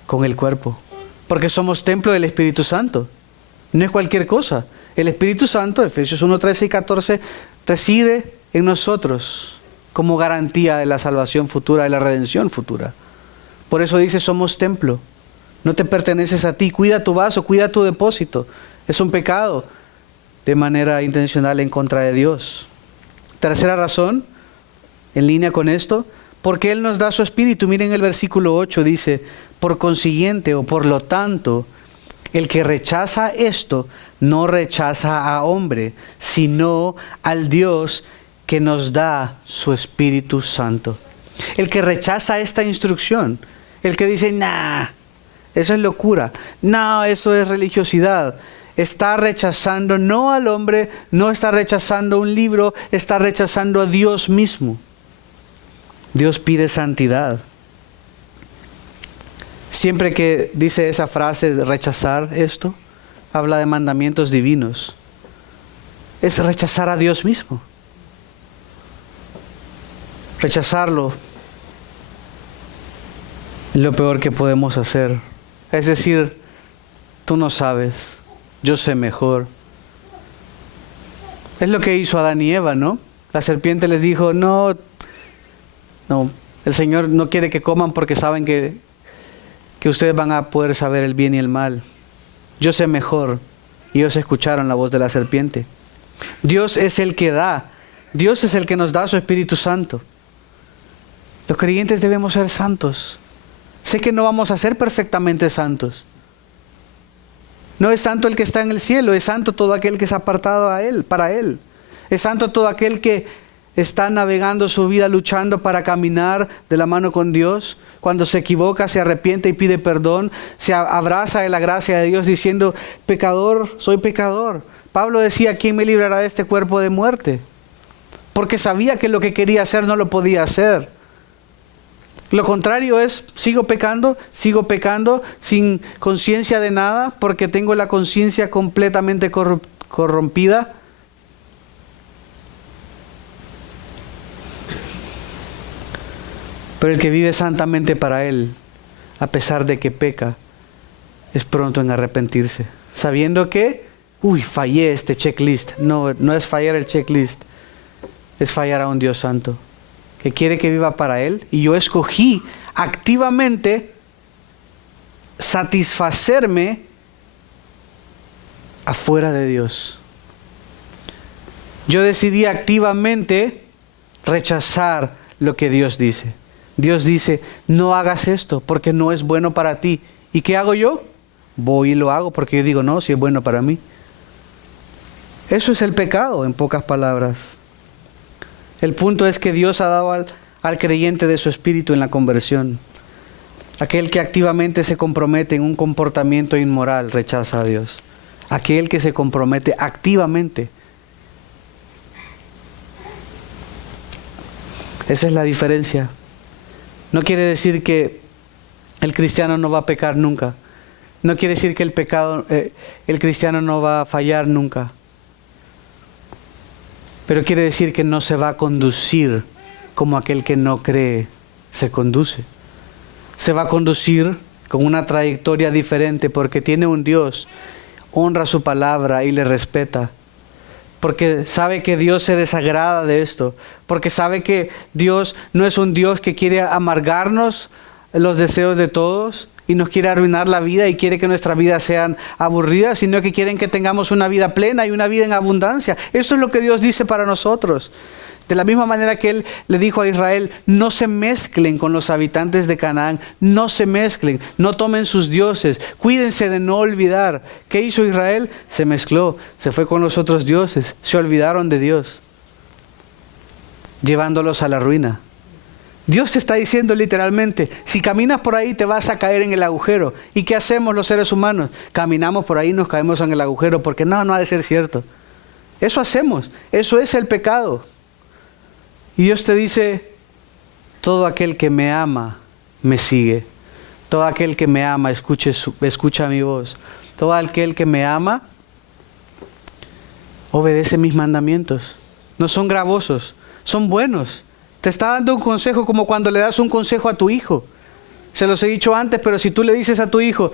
con el cuerpo. Porque somos templo del Espíritu Santo. No es cualquier cosa. El Espíritu Santo, Efesios 1, 13 y 14, reside en nosotros como garantía de la salvación futura, de la redención futura. Por eso dice, somos templo. No te perteneces a ti. Cuida tu vaso, cuida tu depósito. Es un pecado de manera intencional en contra de Dios. Tercera razón, en línea con esto, porque Él nos da su Espíritu. Miren el versículo 8, dice, por consiguiente o por lo tanto, el que rechaza esto, no rechaza a hombre, sino al Dios que nos da su Espíritu Santo. El que rechaza esta instrucción, el que dice, nah, eso es locura, no, eso es religiosidad, está rechazando no al hombre, no está rechazando un libro, está rechazando a Dios mismo. Dios pide santidad. Siempre que dice esa frase de rechazar esto, habla de mandamientos divinos. Es rechazar a Dios mismo. Rechazarlo es lo peor que podemos hacer. Es decir, tú no sabes, yo sé mejor. Es lo que hizo Adán y Eva, ¿no? La serpiente les dijo, no, el Señor no quiere que coman porque saben que ustedes van a poder saber el bien y el mal. Yo sé mejor. Y ellos escucharon la voz de la serpiente. Dios es el que da Dios es el que nos da su Espíritu Santo. Los creyentes debemos ser santos. Sé que no vamos a ser perfectamente santos. No es santo el que está en el cielo, es santo todo aquel que es apartado a Él, para Él. Es santo todo aquel que está navegando su vida, luchando para caminar de la mano con Dios. Cuando se equivoca, se arrepiente y pide perdón, se abraza de la gracia de Dios diciendo, pecador, soy pecador. Pablo decía, ¿quién me librará de este cuerpo de muerte? Porque sabía que lo que quería hacer no lo podía hacer. Lo contrario es, sigo pecando sin conciencia de nada, porque tengo la conciencia completamente corrompida. Pero el que vive santamente para Él, a pesar de que peca, es pronto en arrepentirse, sabiendo que, fallé este checklist. No es fallar el checklist, es fallar a un Dios santo, que quiere que viva para Él, y yo escogí activamente satisfacerme afuera de Dios. Yo decidí activamente rechazar lo que Dios dice. Dios dice, no hagas esto porque no es bueno para ti. ¿Y qué hago yo? Voy y lo hago porque yo digo, no, si es bueno para mí. Eso es el pecado, en pocas palabras. El punto es que Dios ha dado al creyente de su espíritu en la conversión. Aquel que activamente se compromete en un comportamiento inmoral rechaza a Dios. Aquel que se compromete activamente. Esa es la diferencia. No quiere decir que el cristiano no va a pecar nunca. No quiere decir que el cristiano no va a fallar nunca. Pero quiere decir que no se va a conducir como aquel que no cree se conduce. Se va a conducir con una trayectoria diferente porque tiene un Dios, honra su palabra y le respeta. Porque sabe que Dios se desagrada de esto. Porque sabe que Dios no es un Dios que quiere amargarnos los deseos de todos y nos quiere arruinar la vida y quiere que nuestras vidas sean aburridas, sino que quieren que tengamos una vida plena y una vida en abundancia. Eso es lo que Dios dice para nosotros. De la misma manera que Él le dijo a Israel, no se mezclen con los habitantes de Canaán, no se mezclen, no tomen sus dioses, cuídense de no olvidar. ¿Qué hizo Israel? Se mezcló, se fue con los otros dioses, se olvidaron de Dios, llevándolos a la ruina. Dios te está diciendo literalmente, si caminas por ahí te vas a caer en el agujero. ¿Y qué hacemos los seres humanos? Caminamos por ahí y nos caemos en el agujero porque no ha de ser cierto. Eso hacemos, eso es el pecado. Y Dios te dice, todo aquel que me ama, me sigue. Todo aquel que me ama, escucha mi voz. Todo aquel que me ama, obedece mis mandamientos. No son gravosos, son buenos. Te está dando un consejo como cuando le das un consejo a tu hijo. Se los he dicho antes, pero si tú le dices a tu hijo,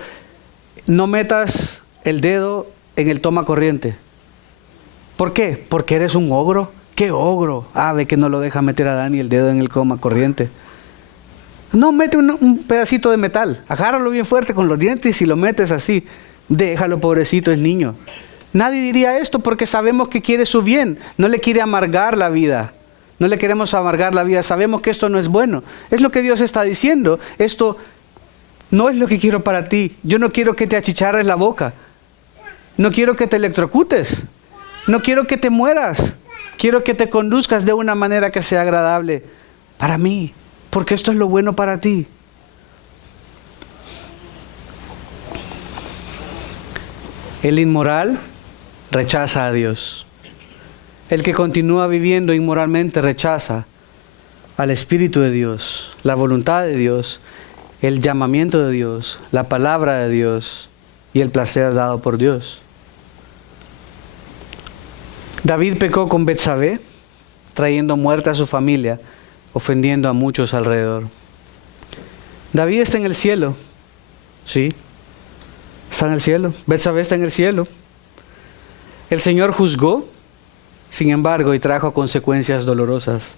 no metas el dedo en el toma corriente. ¿Por qué? Porque eres un ogro. ¿Qué ogro? Ve que no lo deja meter a Dani el dedo en el toma corriente. No, mete un pedacito de metal. Agárralo bien fuerte con los dientes y lo metes así. Déjalo, pobrecito, es niño. Nadie diría esto porque sabemos que quiere su bien. No le quiere amargar la vida. No le queremos amargar la vida. Sabemos que esto no es bueno. Es lo que Dios está diciendo. Esto no es lo que quiero para ti. Yo no quiero que te achicharres la boca. No quiero que te electrocutes. No quiero que te mueras. Quiero que te conduzcas de una manera que sea agradable para mí, porque esto es lo bueno para ti. El inmoral rechaza a Dios. El que continúa viviendo inmoralmente rechaza al Espíritu de Dios, la voluntad de Dios, el llamamiento de Dios, la palabra de Dios y el placer dado por Dios. David pecó con Betsabé, trayendo muerte a su familia, ofendiendo a muchos alrededor. David está en el cielo, sí, está en el cielo. Betsabé está en el cielo. El Señor juzgó, sin embargo, y trajo consecuencias dolorosas.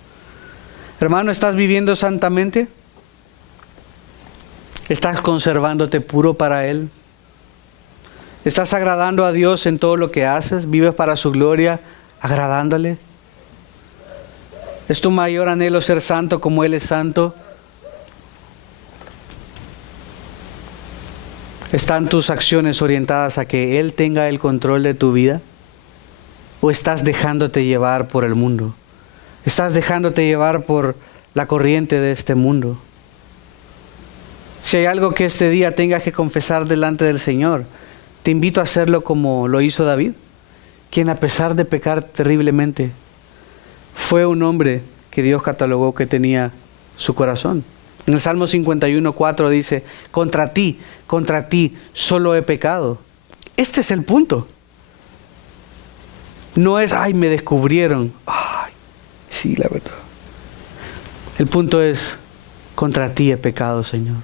Hermano, ¿estás viviendo santamente? ¿Estás conservándote puro para Él? ¿Estás agradando a Dios en todo lo que haces? ¿Vives para su gloria, agradándole? ¿Es tu mayor anhelo ser santo como Él es santo? ¿Están tus acciones orientadas a que Él tenga el control de tu vida? ¿O estás dejándote llevar por el mundo? ¿Estás dejándote llevar por la corriente de este mundo? Si hay algo que este día tengas que confesar delante del Señor, te invito a hacerlo como lo hizo David, quien a pesar de pecar terriblemente, fue un hombre que Dios catalogó que tenía su corazón. En el Salmo 51:4 dice, contra ti, solo he pecado. Este es el punto. No es, ay, me descubrieron. Ay, sí, la verdad. El punto es, contra ti he pecado, Señor.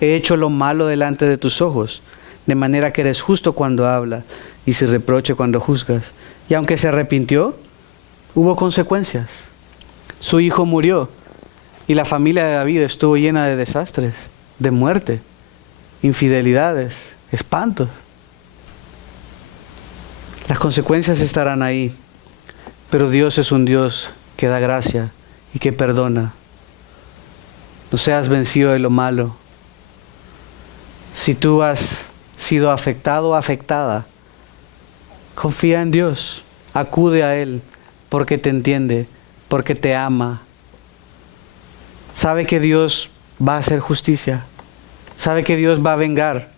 He hecho lo malo delante de tus ojos, de manera que eres justo cuando hablas y sin reproche cuando juzgas. Y aunque se arrepintió, hubo consecuencias. Su hijo murió y la familia de David estuvo llena de desastres, de muerte, infidelidades, espantos. Las consecuencias estarán ahí, pero Dios es un Dios que da gracia y que perdona. No seas vencido de lo malo. Si tú has sido afectado o afectada, confía en Dios, acude a Él, porque te entiende, porque te ama. Sabe que Dios va a hacer justicia, sabe que Dios va a vengar.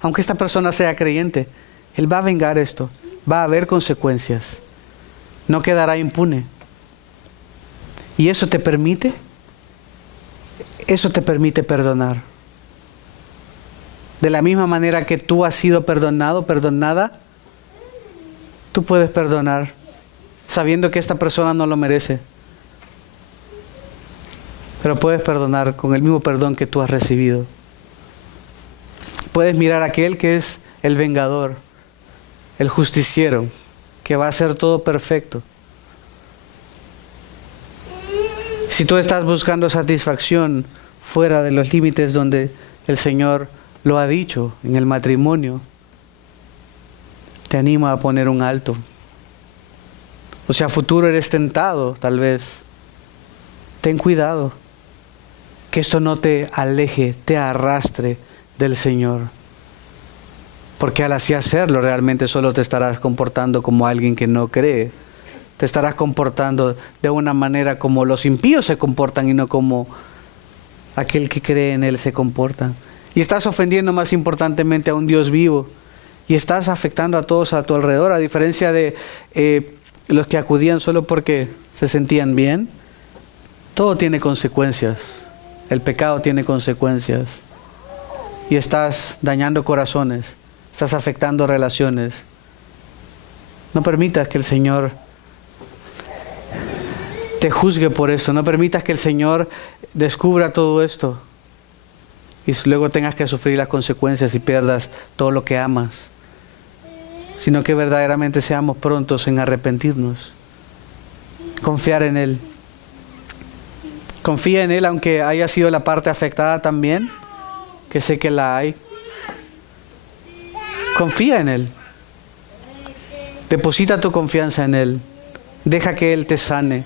Aunque esta persona sea creyente, Él va a vengar esto, va a haber consecuencias, no quedará impune. ¿Y eso te permite? Eso te permite perdonar. De la misma manera que tú has sido perdonado, perdonada, tú puedes perdonar sabiendo que esta persona no lo merece. Pero puedes perdonar con el mismo perdón que tú has recibido. Puedes mirar a aquel que es el vengador, el justiciero, que va a hacer todo perfecto. Si tú estás buscando satisfacción fuera de los límites donde el Señor lo ha dicho en el matrimonio, te animo a poner un alto. O si a futuro eres tentado, tal vez, ten cuidado, que esto no te aleje, te arrastre del Señor. Porque al así hacerlo, realmente solo te estarás comportando como alguien que no cree. Te estarás comportando de una manera como los impíos se comportan y no como aquel que cree en Él se comporta. Y estás ofendiendo más importantemente a un Dios vivo. Y estás afectando a todos a tu alrededor, a diferencia de los que acudían solo porque se sentían bien. Todo tiene consecuencias. El pecado tiene consecuencias. Y estás dañando corazones. Estás afectando relaciones. No permitas que el Señor te juzgue por esto. No permitas que el Señor descubra todo esto y luego tengas que sufrir las consecuencias y pierdas todo lo que amas. Sino que verdaderamente seamos prontos en arrepentirnos. Confiar en Él. Confía en Él aunque haya sido la parte afectada también, que sé que la hay. Confía en Él. Deposita tu confianza en Él. Deja que Él te sane.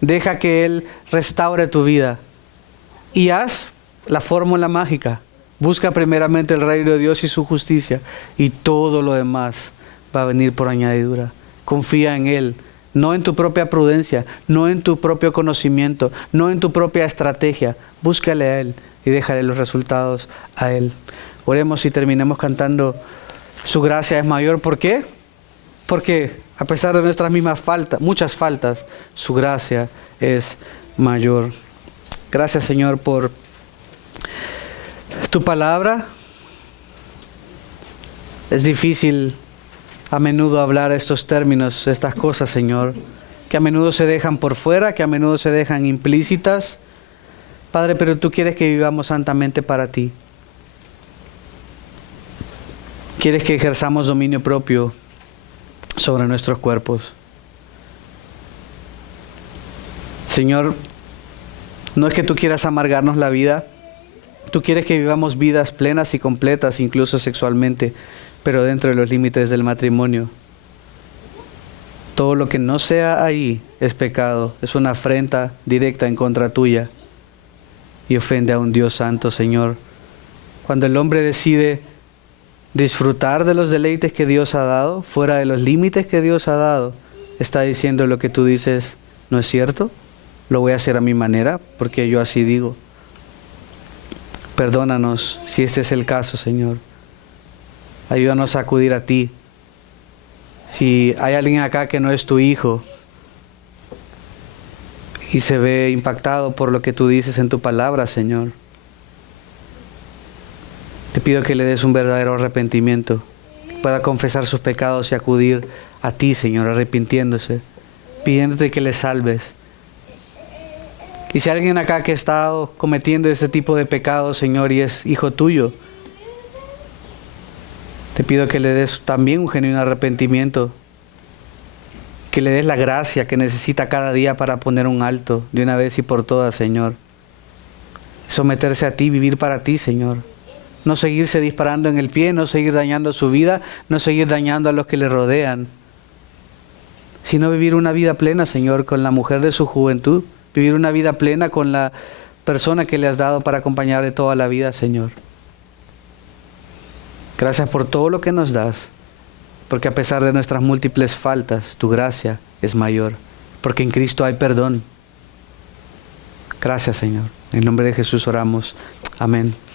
Deja que Él restaure tu vida. Y haz la fórmula mágica. Busca primeramente el reino de Dios y su justicia. Y todo lo demás va a venir por añadidura. Confía en Él. No en tu propia prudencia. No en tu propio conocimiento. No en tu propia estrategia. Búscale a Él y déjale los resultados a Él. Oremos y terminemos cantando Su gracia es mayor. ¿Por qué? Porque a pesar de nuestras mismas faltas, muchas faltas, su gracia es mayor. Gracias, Señor, por tu palabra. Es difícil a menudo hablar estos términos, estas cosas, Señor, que a menudo se dejan por fuera, que a menudo se dejan implícitas. Padre, pero tú quieres que vivamos santamente para ti. Quieres que ejerzamos dominio propio sobre nuestros cuerpos. Señor, no es que tú quieras amargarnos la vida. Tú quieres que vivamos vidas plenas y completas, incluso sexualmente, pero dentro de los límites del matrimonio. Todo lo que no sea ahí es pecado, es una afrenta directa en contra tuya y ofende a un Dios santo, Señor. Cuando el hombre decide disfrutar de los deleites que Dios ha dado, fuera de los límites que Dios ha dado, está diciendo lo que tú dices, ¿no es cierto? Lo voy a hacer a mi manera, porque yo así digo. Perdónanos si este es el caso, Señor. Ayúdanos a acudir a ti. Si hay alguien acá que no es tu hijo y se ve impactado por lo que tú dices en tu palabra, Señor, te pido que le des un verdadero arrepentimiento, pueda confesar sus pecados y acudir a ti, Señor, arrepintiéndose, pidiéndote que le salves. Y si hay alguien acá que ha estado cometiendo ese tipo de pecados, Señor, y es hijo tuyo, te pido que le des también un genuino arrepentimiento, que le des la gracia que necesita cada día para poner un alto de una vez y por todas, Señor. Someterse a ti, vivir para ti, Señor. No seguirse disparando en el pie, no seguir dañando su vida, no seguir dañando a los que le rodean, sino vivir una vida plena, Señor, con la mujer de su juventud, vivir una vida plena con la persona que le has dado para acompañarle toda la vida, Señor. Gracias por todo lo que nos das, porque a pesar de nuestras múltiples faltas, tu gracia es mayor, porque en Cristo hay perdón. Gracias, Señor. En el nombre de Jesús oramos. Amén.